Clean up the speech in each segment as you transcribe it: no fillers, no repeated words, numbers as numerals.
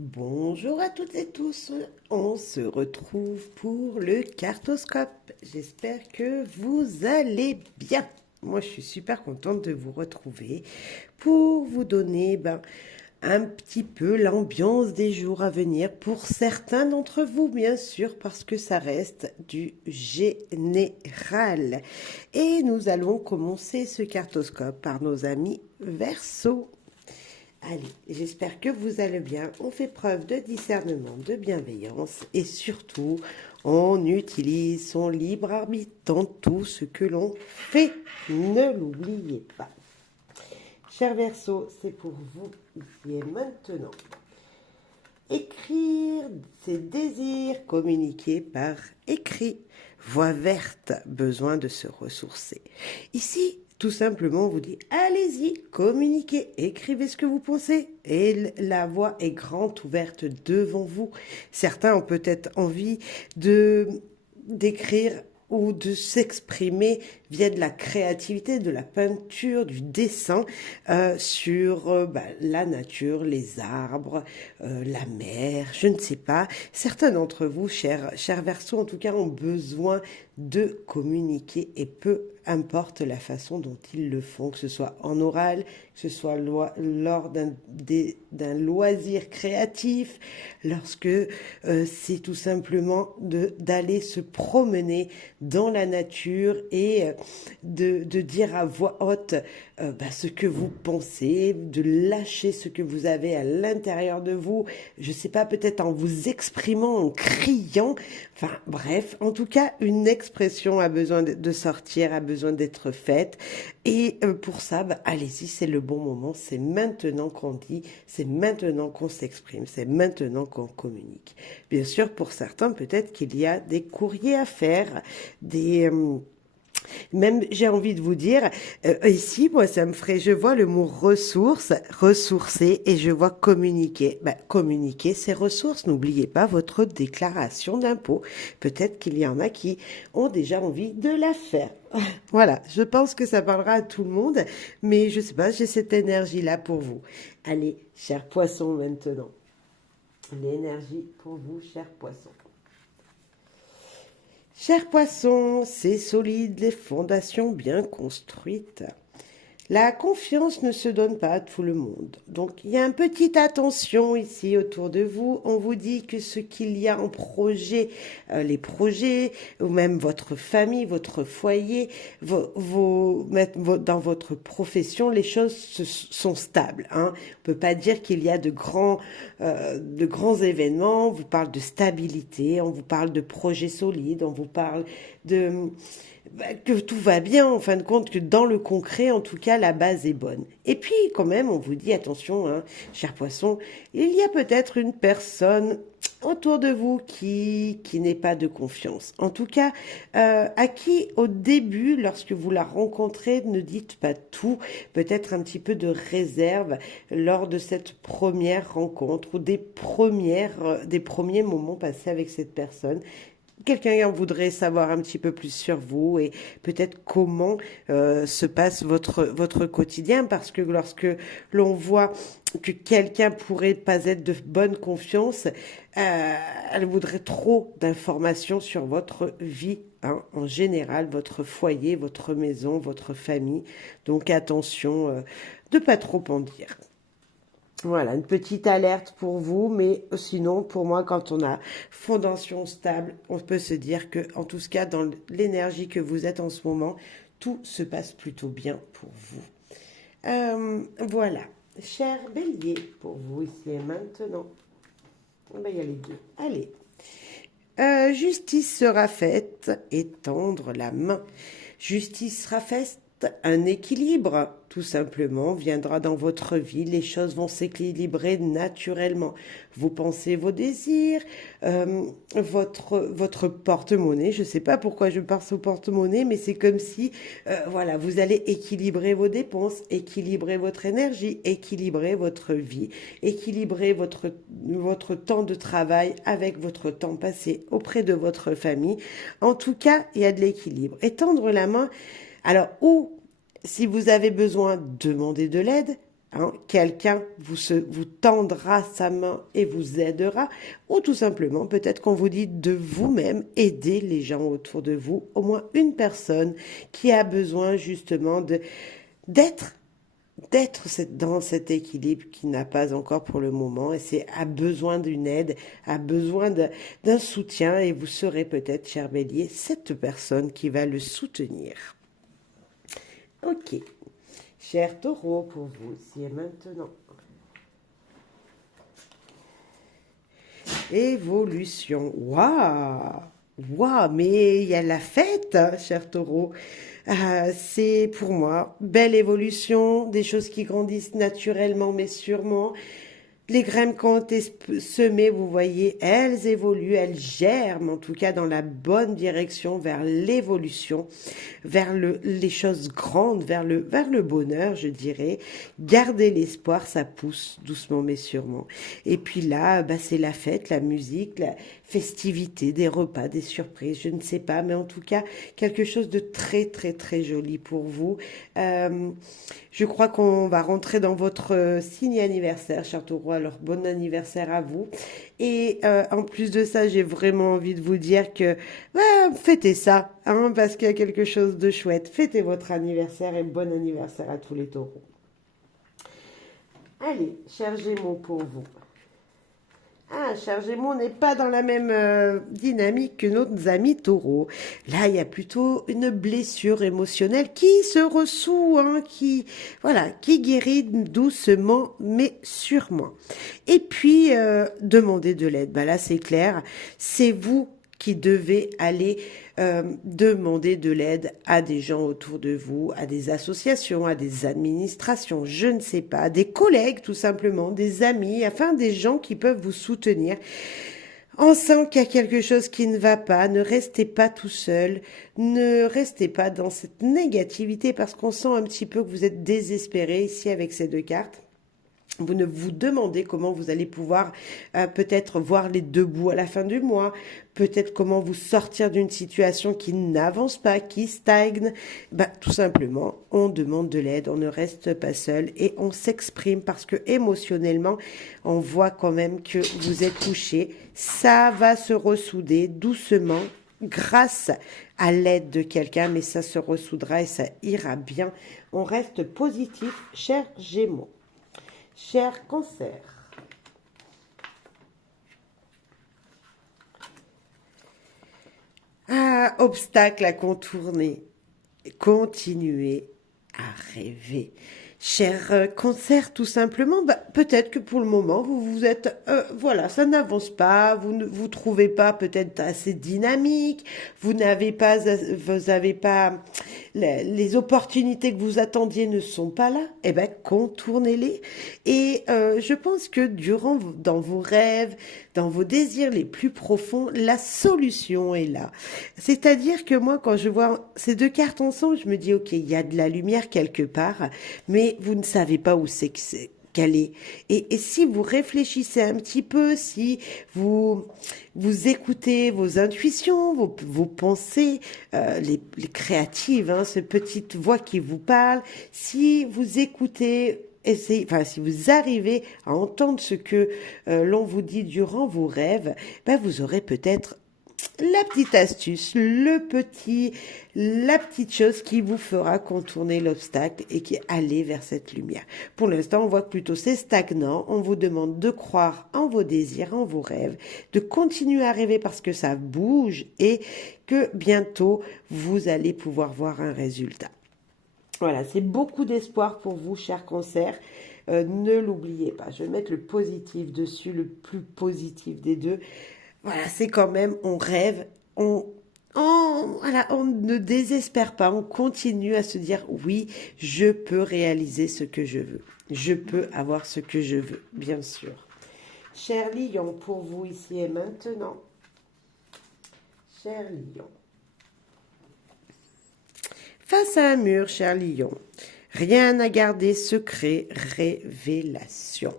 Bonjour à toutes et tous, on se retrouve pour le cartoscope. J'espère que vous allez bien. Moi, je suis super contente de vous retrouver pour vous donner un petit peu l'ambiance des jours à venir pour certains d'entre vous, bien sûr, parce que ça reste du général. Et nous allons commencer ce cartoscope par nos amis Verseau. Allez, j'espère que vous allez bien. On fait preuve de discernement, de bienveillance et surtout, on utilise son libre arbitre dans tout ce que l'on fait. Ne l'oubliez pas. Cher Verseau, c'est pour vous ici et maintenant. Écrire ses désirs communiqués par écrit. Voix verte, besoin de se ressourcer. Ici, tout simplement, on vous dit, allez-y, communiquez, écrivez ce que vous pensez. Et la voie est grande ouverte devant vous. Certains ont peut-être envie d'écrire ou de s'exprimer via de la créativité, de la peinture, du dessin sur la nature, les arbres, la mer, je ne sais pas. Certains d'entre vous, chers Verseaux, en tout cas, ont besoin de communiquer et peu importe la façon dont ils le font, que ce soit en oral, que ce soit lors d'un loisir créatif, lorsque c'est tout simplement d'aller se promener dans la nature et de dire à voix haute ce que vous pensez, de lâcher ce que vous avez à l'intérieur de vous, je ne sais pas, peut-être en vous exprimant, en criant, enfin bref, en tout cas, une expression a besoin de sortir, a besoin d'être faite. Et pour ça, allez-y, c'est le bon moment, c'est maintenant qu'on dit, c'est maintenant qu'on s'exprime, c'est maintenant qu'on communique. Bien sûr, pour certains, peut-être qu'il y a des courriers à faire, même, j'ai envie de vous dire, ici, moi, ça me ferait, je vois le mot ressources, ressourcer, et je vois communiquer. Communiquer, c'est ressources. N'oubliez pas votre déclaration d'impôt. Peut-être qu'il y en a qui ont déjà envie de la faire. Voilà, je pense que ça parlera à tout le monde, mais je sais pas, j'ai cette énergie-là pour vous. Allez, chers poissons, maintenant. L'énergie pour vous, chers poissons. Chers poissons, c'est solide, les fondations bien construites. La confiance ne se donne pas à tout le monde. Donc, il y a une petite attention ici autour de vous. On vous dit que ce qu'il y a en projet, les projets, ou même votre famille, votre foyer, dans votre profession, les choses sont stables. Hein. On ne peut pas dire qu'il y a de grands événements. On vous parle de stabilité, on vous parle de projets solides, on vous parle de que tout va bien, en fin de compte, que dans le concret, en tout cas, la base est bonne. Et puis, quand même, on vous dit, attention, hein, cher poisson, il y a peut-être une personne autour de vous qui n'est pas de confiance. En tout cas, à qui, au début, lorsque vous la rencontrez, ne dites pas tout, peut-être un petit peu de réserve lors de cette première rencontre ou des premiers moments passés avec cette personne. Quelqu'un voudrait savoir un petit peu plus sur vous et peut-être comment se passe votre quotidien, parce que lorsque l'on voit que quelqu'un pourrait pas être de bonne confiance, elle voudrait trop d'informations sur votre vie, hein, en général, votre foyer, votre maison, votre famille. Donc attention de pas trop en dire. Voilà, une petite alerte pour vous, mais sinon, pour moi, quand on a fondation stable, on peut se dire que, en tout cas, dans l'énergie que vous êtes en ce moment, tout se passe plutôt bien pour vous. Voilà, cher bélier, pour vous ici et maintenant. Il y a les deux. Allez. Justice sera faite et tendre la main. Justice sera faite, un équilibre, tout simplement, viendra dans votre vie. Les choses vont s'équilibrer naturellement. Vous pensez vos désirs, votre porte-monnaie. Je ne sais pas pourquoi je pense au porte-monnaie, mais c'est comme si, voilà, vous allez équilibrer vos dépenses, équilibrer votre énergie, équilibrer votre vie, équilibrer votre temps de travail avec votre temps passé auprès de votre famille. En tout cas, il y a de l'équilibre. Et tendre la main, alors, ou si vous avez besoin, demandez de l'aide, Hein, quelqu'un vous tendra sa main et vous aidera, ou tout simplement, peut-être qu'on vous dit de vous-même aider les gens autour de vous, au moins une personne qui a besoin justement d'être dans cet équilibre qui n'a pas encore pour le moment et a besoin d'une aide, a besoin d'un soutien et vous serez peut-être, cher Bélier, cette personne qui va le soutenir. Ok, cher Taureau, pour vous, ici et maintenant. Évolution. Waouh! Waouh! Mais il y a la fête, hein, cher Taureau. C'est pour moi belle évolution, des choses qui grandissent naturellement mais sûrement. Les graines qui ont été semées, vous voyez, elles évoluent, elles germent, en tout cas dans la bonne direction, vers l'évolution, vers les choses grandes, vers le bonheur, je dirais. Gardez l'espoir, ça pousse doucement mais sûrement. Et puis là, bah, c'est la fête, la musique, la festivité, des repas, des surprises, je ne sais pas, mais en tout cas, quelque chose de très, très, très joli pour vous. Euh, je crois qu'on va rentrer dans votre signe anniversaire, cher Taureau. Alors, bon anniversaire à vous. Et en plus de ça, j'ai vraiment envie de vous dire que fêtez ça, hein, parce qu'il y a quelque chose de chouette. Fêtez votre anniversaire et bon anniversaire à tous les taureaux. Allez, cher Gémeaux pour vous. Ah, cher Gémeaux, on n'est pas dans la même dynamique que nos amis taureaux. Là, il y a plutôt une blessure émotionnelle qui se ressout, hein, voilà, qui guérit doucement, mais sûrement. Et puis, demander de l'aide. Bah là, c'est clair, c'est vous qui devez aller demander de l'aide à des gens autour de vous, à des associations, à des administrations, je ne sais pas, à des collègues tout simplement, des amis, enfin des gens qui peuvent vous soutenir. On sent qu'il y a quelque chose qui ne va pas, ne restez pas tout seul, ne restez pas dans cette négativité parce qu'on sent un petit peu que vous êtes désespéré ici avec ces deux cartes. Vous ne vous demandez comment vous allez pouvoir peut-être voir les deux bouts à la fin du mois, peut-être comment vous sortir d'une situation qui n'avance pas, qui stagne. Tout simplement, on demande de l'aide, on ne reste pas seul et on s'exprime parce que émotionnellement, on voit quand même que vous êtes touché. Ça va se ressouder doucement grâce à l'aide de quelqu'un, mais ça se ressoudra et ça ira bien. On reste positif, cher Gémeaux. Cher Cancer, obstacle à contourner, continuez à rêver. Cher Cancer, tout simplement, peut-être que pour le moment, vous êtes, voilà, ça n'avance pas, vous ne vous trouvez pas peut-être assez dynamique, vous n'avez pas, vous avez pas, les opportunités que vous attendiez ne sont pas là. Eh ben, contournez-les. Et je pense que dans vos rêves, dans vos désirs les plus profonds, la solution est là. C'est-à-dire que moi, quand je vois ces deux cartes ensemble, je me dis, ok, il y a de la lumière quelque part, mais vous ne savez pas où qu'elle est. Et si vous réfléchissez un petit peu, si vous écoutez vos intuitions, vos pensées, les créatives, hein, cette petite voix qui vous parle, si vous écoutez si vous arrivez à entendre ce que l'on vous dit durant vos rêves, vous aurez peut-être la petite astuce, la petite chose qui vous fera contourner l'obstacle et qui aller vers cette lumière. Pour l'instant, on voit que plutôt c'est stagnant. On vous demande de croire en vos désirs, en vos rêves, de continuer à rêver parce que ça bouge et que bientôt vous allez pouvoir voir un résultat. Voilà, c'est beaucoup d'espoir pour vous, cher Cancer. Ne l'oubliez pas. Je vais mettre le positif dessus, le plus positif des deux. Voilà, c'est quand même, on rêve, voilà, on ne désespère pas, on continue à se dire oui, je peux réaliser ce que je veux. Je peux avoir ce que je veux, bien sûr. Cher Lion, pour vous ici et maintenant. Cher Lion. Face à un mur, cher Lion. Rien à garder, secret, révélation.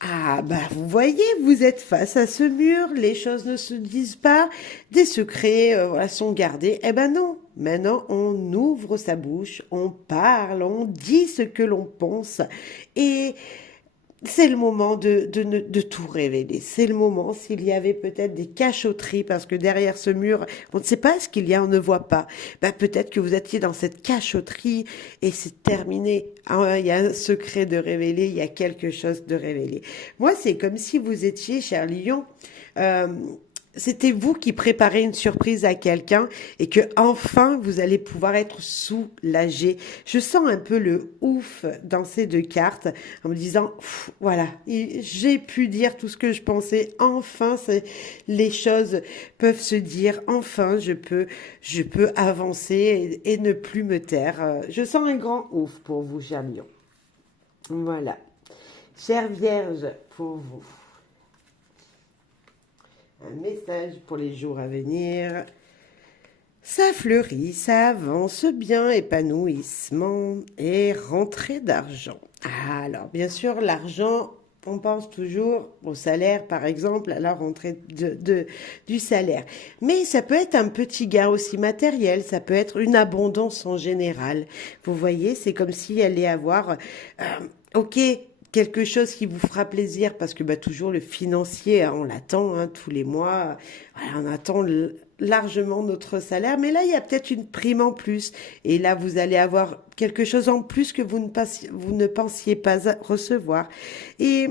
Ah, vous voyez, vous êtes face à ce mur, les choses ne se disent pas, des secrets sont gardés. Eh ben non, Maintenant, on ouvre sa bouche, on parle, on dit ce que l'on pense et c'est le moment de tout révéler. C'est le moment, s'il y avait peut-être des cachotteries, parce que derrière ce mur, on ne sait pas ce qu'il y a, on ne voit pas. Ben, peut-être que vous étiez dans cette cachotterie et c'est terminé. Ah, il y a un secret de révéler, il y a quelque chose de révélé. Moi, c'est comme si vous étiez, cher Lion, euh, c'était vous qui préparez une surprise à quelqu'un et que enfin vous allez pouvoir être soulagé. Je sens un peu le ouf dans ces deux cartes en me disant voilà, j'ai pu dire tout ce que je pensais. Enfin, les choses peuvent se dire. Enfin, je peux avancer et ne plus me taire. Je sens un grand ouf pour vous, cher Lion. Voilà. Chère Vierge, pour vous. Un message pour les jours à venir. Ça fleurit, ça avance bien, épanouissement et rentrée d'argent. Ah, alors, bien sûr, l'argent, on pense toujours au salaire, par exemple, à la rentrée du salaire. Mais ça peut être un petit gain aussi matériel, ça peut être une abondance en général. Vous voyez, c'est comme si allait avoir, ok, quelque chose qui vous fera plaisir parce que bah, toujours le financier, hein, on l'attend hein, tous les mois, voilà, on attend largement notre salaire, mais là il y a peut-être une prime en plus et là vous allez avoir quelque chose en plus que vous ne pensiez pas recevoir et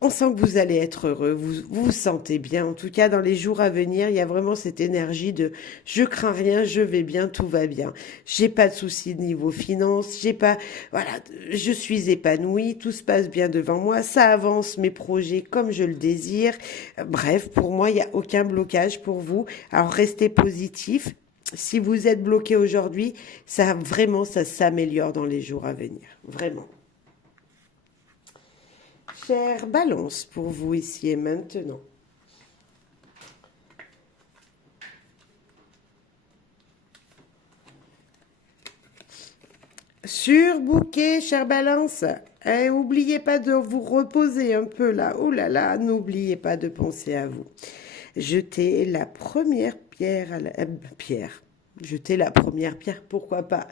on sent que vous allez être heureux, vous vous sentez bien. En tout cas, dans les jours à venir, il y a vraiment cette énergie de je crains rien, je vais bien, tout va bien. J'ai pas de soucis de niveau finance, j'ai pas, voilà, je suis épanouie, tout se passe bien devant moi, ça avance mes projets comme je le désire. Bref, pour moi, il n'y a aucun blocage pour vous. Alors restez positif. Si vous êtes bloqué aujourd'hui, ça vraiment, ça s'améliore dans les jours à venir. Vraiment. Chère Balance, pour vous ici et maintenant. Surbooké, chère Balance. Eh, oubliez pas de vous reposer un peu là. Oh là là, n'oubliez pas de penser à vous. Jetez la première pierre à la pierre. Jeter la première pierre, pourquoi pas.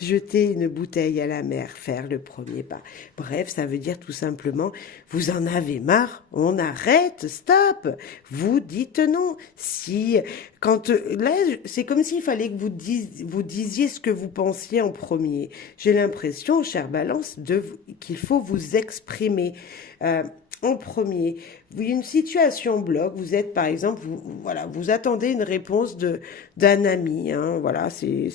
Jeter une bouteille à la mer, faire le premier pas. Bref, ça veut dire tout simplement, vous en avez marre, on arrête, stop. Vous dites non. Si, quand, là, c'est comme s'il fallait que vous disiez ce que vous pensiez en premier. J'ai l'impression, chère Balance, qu'il faut vous exprimer. En premier, une situation bloque, vous êtes par exemple, voilà, vous attendez une réponse d'un ami, hein, voilà, c'est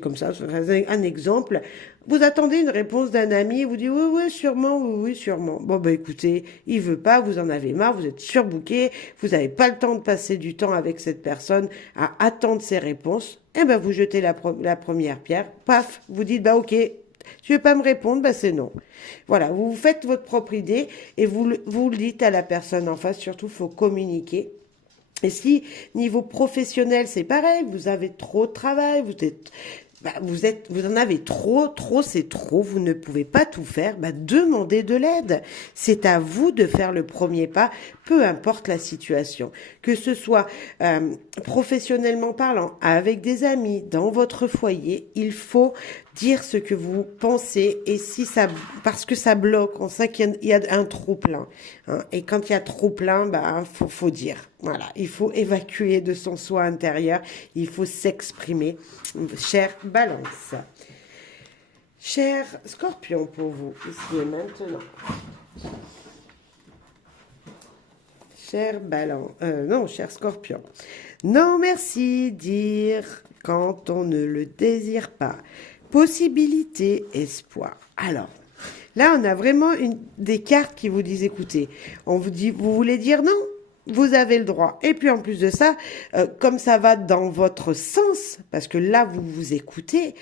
comme ça, c'est un exemple. Vous attendez une réponse d'un ami, vous dites oui, oui, sûrement, oui, oui, sûrement. Bon, ben écoutez, il veut pas, vous en avez marre, vous êtes surbooké, vous n'avez pas le temps de passer du temps avec cette personne à attendre ses réponses. Eh ben, vous jetez la première pierre, paf, vous dites, bah ok, tu veux pas me répondre, bah c'est non. Voilà, vous faites votre propre idée et vous le dites à la personne en face, surtout, il faut communiquer. Et si, niveau professionnel, c'est pareil, vous avez trop de travail, vous en avez trop, c'est trop, vous ne pouvez pas tout faire, bah, demandez de l'aide. C'est à vous de faire le premier pas, peu importe la situation. Que ce soit professionnellement parlant, avec des amis, dans votre foyer, il faut dire ce que vous pensez et si ça, parce que ça bloque, on sait qu'il y a un trop plein. Hein, et quand il y a trop plein, bah, faut dire. Voilà, il faut évacuer de son soi intérieur, il faut s'exprimer. Chère Balance. Cher Scorpion pour vous, ici et maintenant. Cher Balance, non, cher Scorpion. Non, merci, dire quand on ne le désire pas. Possibilité, espoir. Alors, là, on a vraiment des cartes qui vous disent, écoutez, on vous dit, vous voulez dire non? Vous avez le droit. Et puis en plus de ça, comme ça va dans votre sens, parce que là, vous écoutez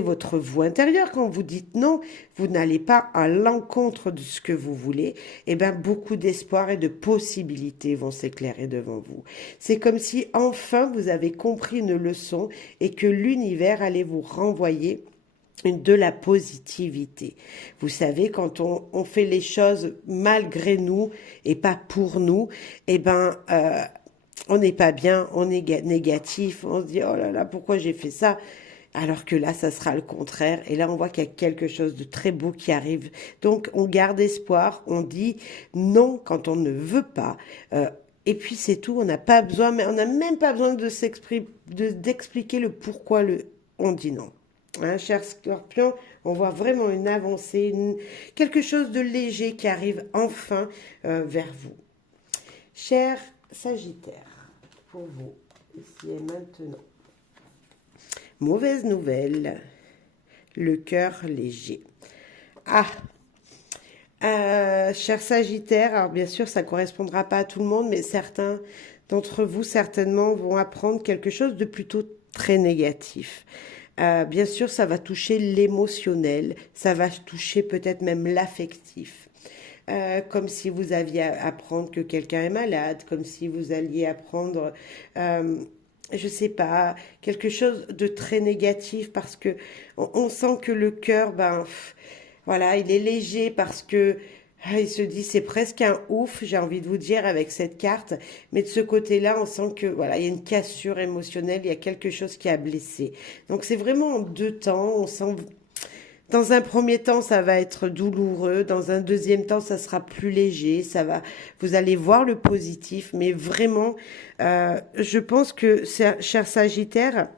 votre voix intérieure. Quand vous dites non, vous n'allez pas à l'encontre de ce que vous voulez. Eh bien, beaucoup d'espoir et de possibilités vont s'éclairer devant vous. C'est comme si enfin vous avez compris une leçon et que l'univers allait vous renvoyer de la positivité. Vous savez, quand on fait les choses malgré nous et pas pour nous, eh ben, on n'est pas bien, on est négatif, on se dit oh là là, pourquoi j'ai fait ça? Alors que là, ça sera le contraire. Et là, on voit qu'il y a quelque chose de très beau qui arrive. Donc, on garde espoir, on dit non quand on ne veut pas. Euh, et puis, c'est tout. On n'a pas besoin, mais on n'a même pas besoin de s'exprimer, d'expliquer le pourquoi on dit non. Hein, cher Scorpion, on voit vraiment une avancée, quelque chose de léger qui arrive enfin vers vous. Cher Sagittaire, pour vous, ici et maintenant. Mauvaise nouvelle, le cœur léger. Ah, cher Sagittaire, alors bien sûr, ça ne correspondra pas à tout le monde, mais certains d'entre vous, certainement, vont apprendre quelque chose de plutôt très négatif. Bien sûr, ça va toucher l'émotionnel, ça va toucher peut-être même l'affectif. Comme si vous aviez à apprendre que quelqu'un est malade, comme si vous alliez apprendre je sais pas, quelque chose de très négatif parce que on sent que le cœur, ben, voilà, il est léger parce que il se dit c'est presque un ouf, j'ai envie de vous dire avec cette carte, mais de ce côté-là, on sent que voilà, il y a une cassure émotionnelle, il y a quelque chose qui a blessé. Donc c'est vraiment en deux temps, on sent dans un premier temps, ça va être douloureux. Dans un deuxième temps, ça sera plus léger. Vous allez voir le positif. Mais vraiment, je pense que, cher Sagittaire,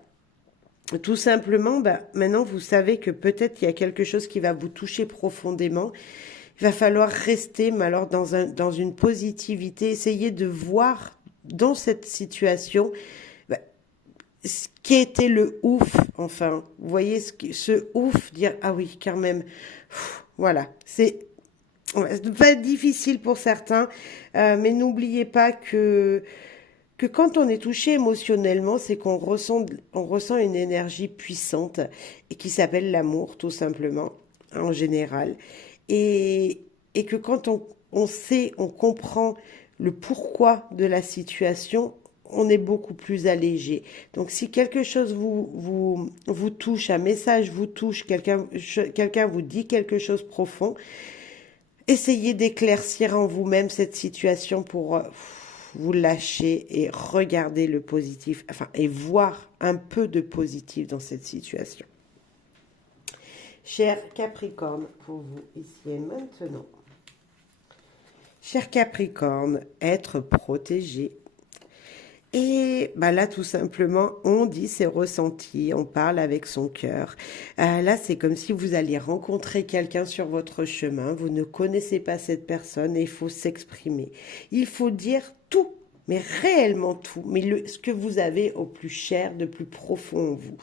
tout simplement, bah, maintenant, vous savez que peut-être il y a quelque chose qui va vous toucher profondément. Il va falloir rester, mais alors dans une positivité, essayer de voir dans cette situation ce qui était le ouf, enfin, vous voyez, ce ouf, dire, ah oui, quand même, voilà, ouais, ça va être difficile pour certains, mais n'oubliez pas que quand on est touché émotionnellement, c'est on ressent une énergie puissante et qui s'appelle l'amour, tout simplement, en général, et que quand on sait, on comprend le pourquoi de la situation, on est beaucoup plus allégé. Donc si quelque chose vous touche, un message vous touche, quelqu'un vous dit quelque chose de profond, essayez d'éclaircir en vous-même cette situation pour vous lâcher et regarder le positif, enfin, et voir un peu de positif dans cette situation. Cher Capricorne, pour vous, ici et maintenant. Cher Capricorne, être protégé. Et bah là, tout simplement, on dit ses ressentis, on parle avec son cœur. Là, c'est comme si vous alliez rencontrer quelqu'un sur votre chemin, vous ne connaissez pas cette personne et il faut s'exprimer. Il faut dire tout, mais réellement tout, mais ce que vous avez au plus cher, de plus profond en vous.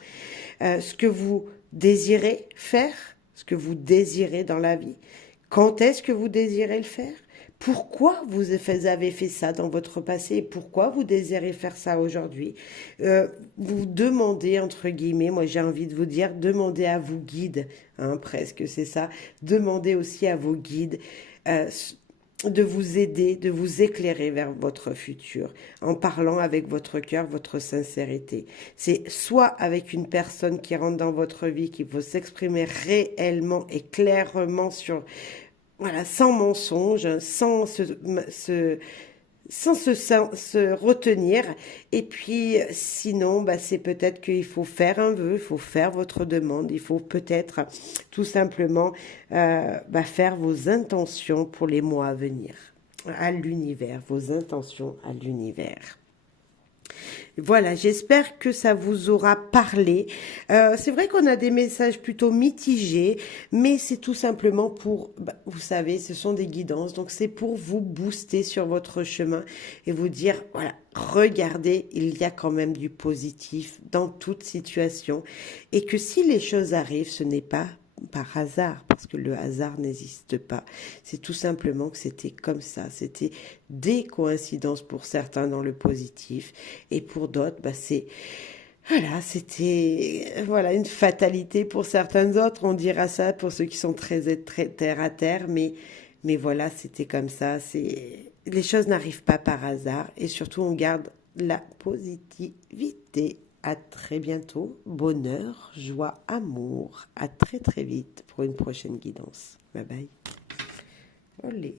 Ce que vous désirez faire, ce que vous désirez dans la vie. Quand est-ce que vous désirez le faire? Pourquoi vous avez fait ça dans votre passé et pourquoi vous désirez faire ça aujourd'hui? Vous demandez, entre guillemets, moi j'ai envie de vous dire, demandez à vos guides, hein, presque c'est ça, demandez aussi à vos guides de vous aider, de vous éclairer vers votre futur, en parlant avec votre cœur, votre sincérité. C'est soit avec une personne qui rentre dans votre vie, qu'il faut s'exprimer réellement et clairement sur voilà, sans mensonge, sans se retenir. Et puis, sinon, bah, c'est peut-être qu'il faut faire un vœu, il faut faire votre demande, il faut peut-être tout simplement bah, faire vos intentions pour les mois à venir, à l'univers, vos intentions à l'univers. Voilà, j'espère que ça vous aura parlé. C'est vrai qu'on a des messages plutôt mitigés, mais c'est tout simplement pour, bah, vous savez, ce sont des guidances, donc c'est pour vous booster sur votre chemin et vous dire, voilà, regardez, il y a quand même du positif dans toute situation et que si les choses arrivent, ce n'est pas par hasard, parce que le hasard n'existe pas. C'est tout simplement que c'était comme ça. C'était des coïncidences pour certains dans le positif, et pour d'autres, bah, c'était une fatalité pour certains autres. On dira ça pour ceux qui sont très terre à terre, mais voilà, c'était comme ça. Les choses n'arrivent pas par hasard, et surtout on garde la positivité. À très bientôt. Bonheur, joie, amour. À très très vite pour une prochaine guidance. Bye bye. Olé.